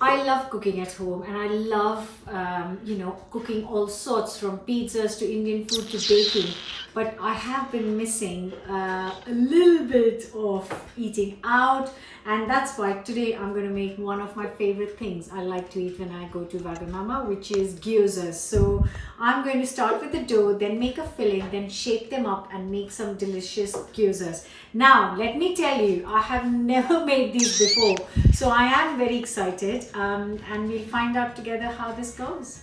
I love cooking at home, and I love, cooking all sorts from pizzas to Indian food to baking. But I have been missing a little bit of eating out, and that's why today I'm going to make one of my favorite things I like to eat when I go to Wagamama, which is gyozas. So I'm going to start with the dough, then make a filling, then shape them up and make some delicious gyozas. Now, let me tell you, I have never made these before, so I am very excited, and we'll find out together how this goes.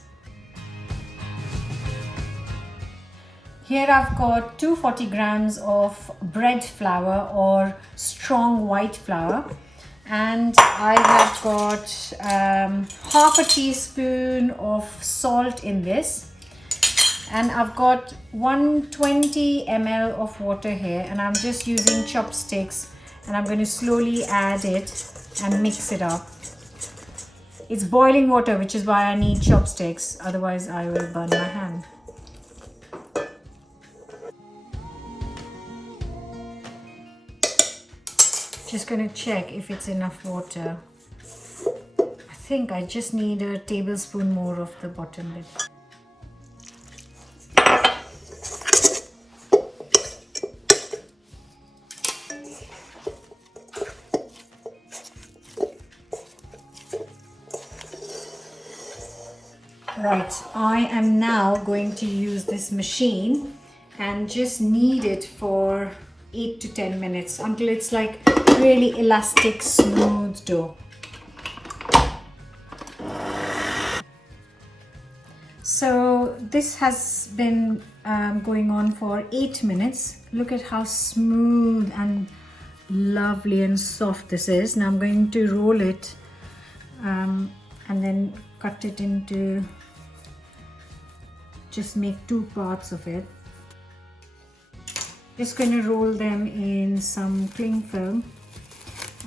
Here I've got 240 grams of bread flour or strong white flour, and I have got half a teaspoon of salt in this, and I've got 120 ml of water here, and I'm just using chopsticks, and I'm going to slowly add it and mix it up. It's boiling water, which is why I need chopsticks, otherwise I will burn my hand. Just going to check if it's enough water. I think I just need a tablespoon more of the bottom bit. Right, I am now going to use this machine and just knead it for 8 to 10 minutes until it's like really elastic, smooth dough. So this has been going on for 8 minutes. Look at how smooth and lovely and soft this is. Now I'm going to roll it and then cut it into, just make 2 parts of it. Just going to roll them in some cling film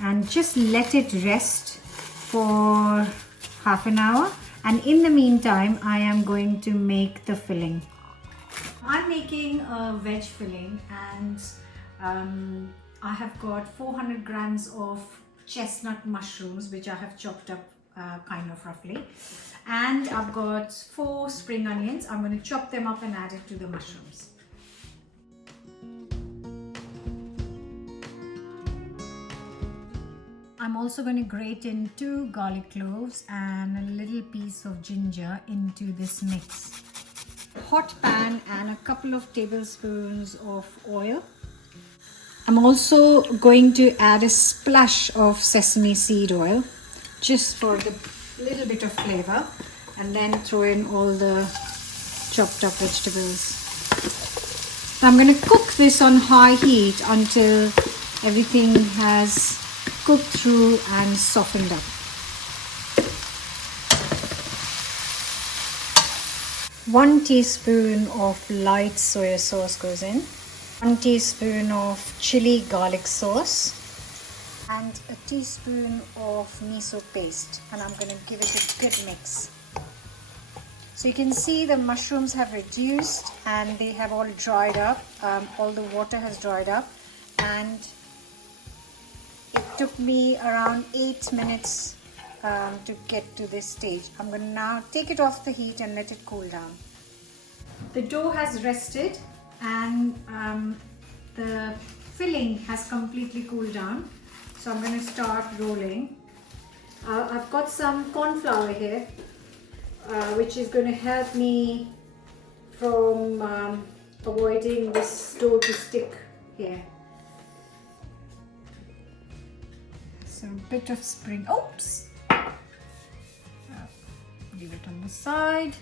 and just let it rest for half an hour. And in the meantime, I am going to make the filling. I'm making a veg filling, and I have got 400 grams of chestnut mushrooms, which I have chopped up kind of roughly. And I've got 4 spring onions. I'm going to chop them up and add it to the mushrooms. I'm also going to grate in 2 garlic cloves and a little piece of ginger into this mix. Hot pan and a couple of tablespoons of oil. I'm also going to add a splash of sesame seed oil just for the little bit of flavor, and then throw in all the chopped up vegetables. Now I'm going to cook this on high heat until everything has cooked through and softened up. 1 teaspoon of light soya sauce goes in, 1 teaspoon of chili garlic sauce, and a teaspoon of miso paste, and I'm going to give it a good mix. So you can see the mushrooms have reduced and they have all dried up, all the water has dried up, and it took me around 8 minutes to get to this stage. I'm going to now take it off the heat and let it cool down. The dough has rested and the filling has completely cooled down. So I'm going to start rolling. I've got some corn flour here, which is going to help me from avoiding this dough to stick here. So a bit of spring, oops, leave it on the side.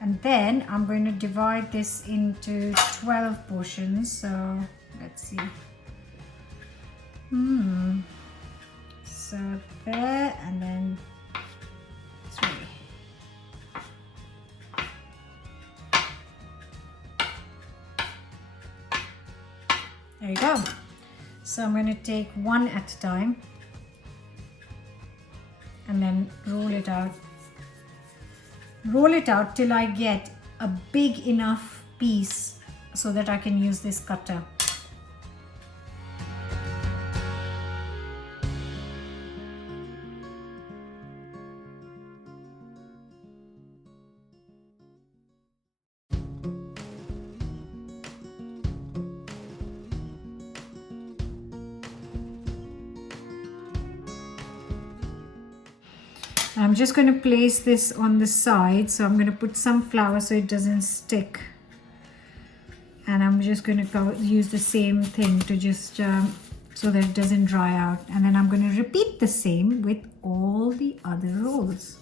And then I'm going to divide this into 12 portions. So let's see. So there, and then 3. There you go. So I'm going to take one at a time and then roll it out. Roll it out till I get a big enough piece so that I can use this cutter. I'm just going to place this on the side. So I'm going to put some flour so it doesn't stick. And I'm just going to use the same thing to just so that it doesn't dry out. And then I'm going to repeat the same with all the other rolls.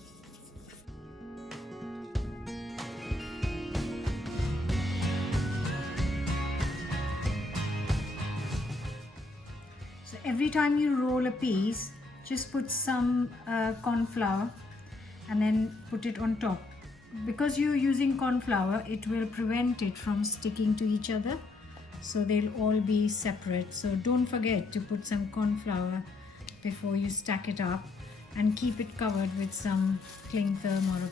So every time you roll a piece, just put some corn flour and then put it on top. Because you're using corn flour, it will prevent it from sticking to each other. So they'll all be separate. So don't forget to put some corn flour before you stack it up, and keep it covered with some cling film or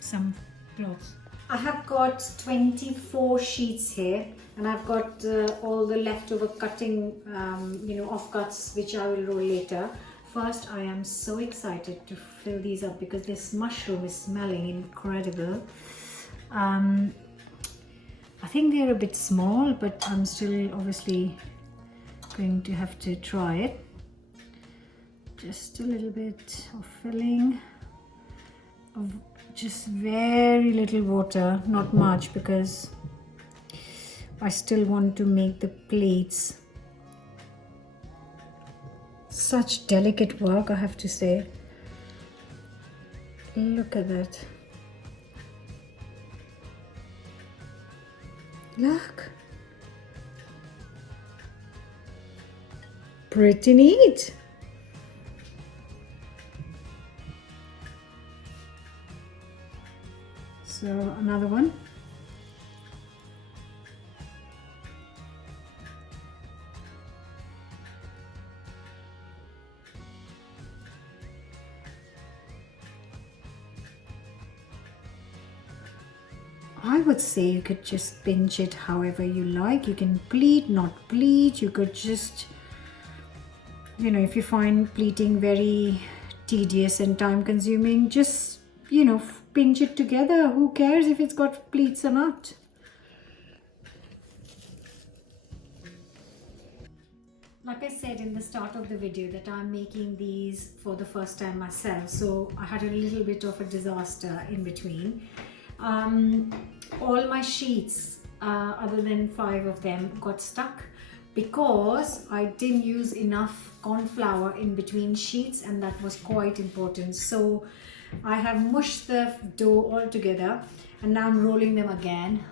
some cloth. I have got 24 sheets here, and I've got all the leftover cutting, offcuts, which I will roll later. First, I am so excited to fill these up because this mushroom is smelling incredible. I think they're a bit small, but I'm still obviously going to have to try it. Just a little bit of filling, of just very little water, not much, because I still want to make the plates. Such delicate work, I have to say. Look at that. Look. Pretty neat. So another one. I would say you could just pinch it however you like. You can pleat, not pleat. You could just, if you find pleating very tedious and time consuming, just, pinch it together. Who cares if it's got pleats or not? Like I said in the start of the video that I'm making these for the first time myself. So I had a little bit of a disaster in between. All my sheets, other than 5 of them, got stuck because I didn't use enough corn flour in between sheets, and that was quite important. So I have mushed the dough all together, and now I'm rolling them again.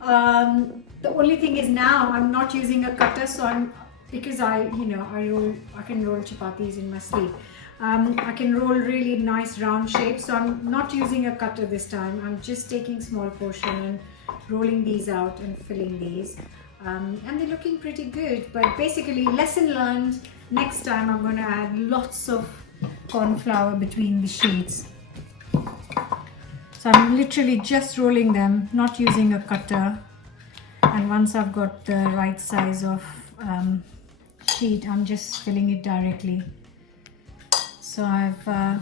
The only thing is now I'm not using a cutter, so because I can roll chapatis in my sleep. I can roll really nice round shapes, so I'm not using a cutter this time. I'm just taking small portion and rolling these out and filling these, and they're looking pretty good. But basically, lesson learned. Next time I'm going to add lots of corn flour between the sheets. So I'm literally just rolling them, not using a cutter. And once I've got the right size of sheet, I'm just filling it directly. So I've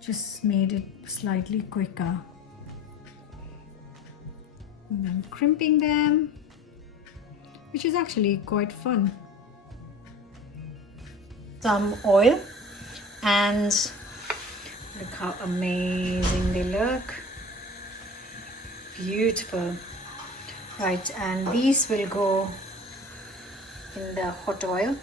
just made it slightly quicker. And I'm crimping them, which is actually quite fun. Some oil, and look how amazing they look. Beautiful. Right, and these will go in the hot oil.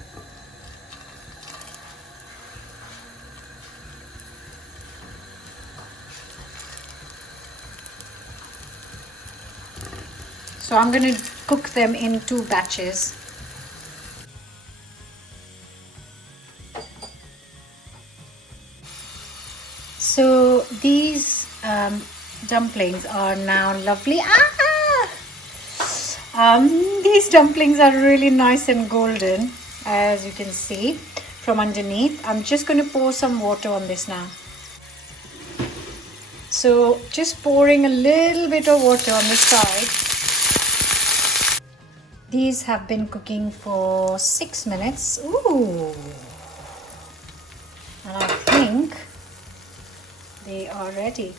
So I'm going to cook them in 2 batches. So these dumplings are now lovely. These dumplings are really nice and golden, as you can see from underneath. I'm just going to pour some water on this now. So just pouring a little bit of water on the side. These have been cooking for 6 minutes. Ooh! And I think they are ready.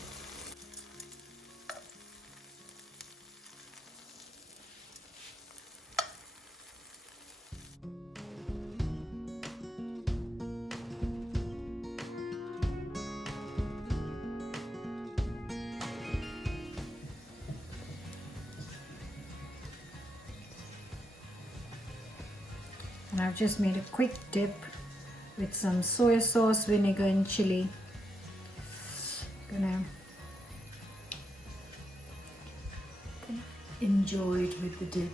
And I've just made a quick dip with some soy sauce, vinegar and chili. Gonna enjoy it with the dip.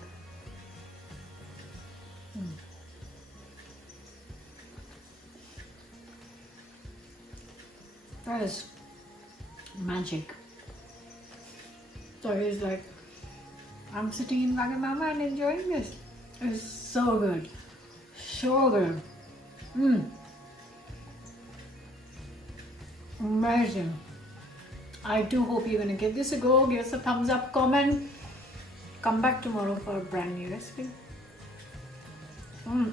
That is magic. So it's like I'm sitting in Wagamama and enjoying this. It's so good. So good. Amazing. I do hope you're gonna give this a go. Give us a thumbs up, comment. Come back tomorrow for a brand new recipe.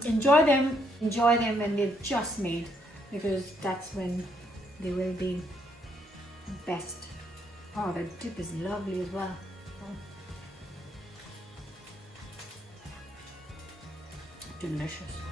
Enjoy them when they're just made, because that's when they will be best. Oh, the dip is lovely as well. Delicious.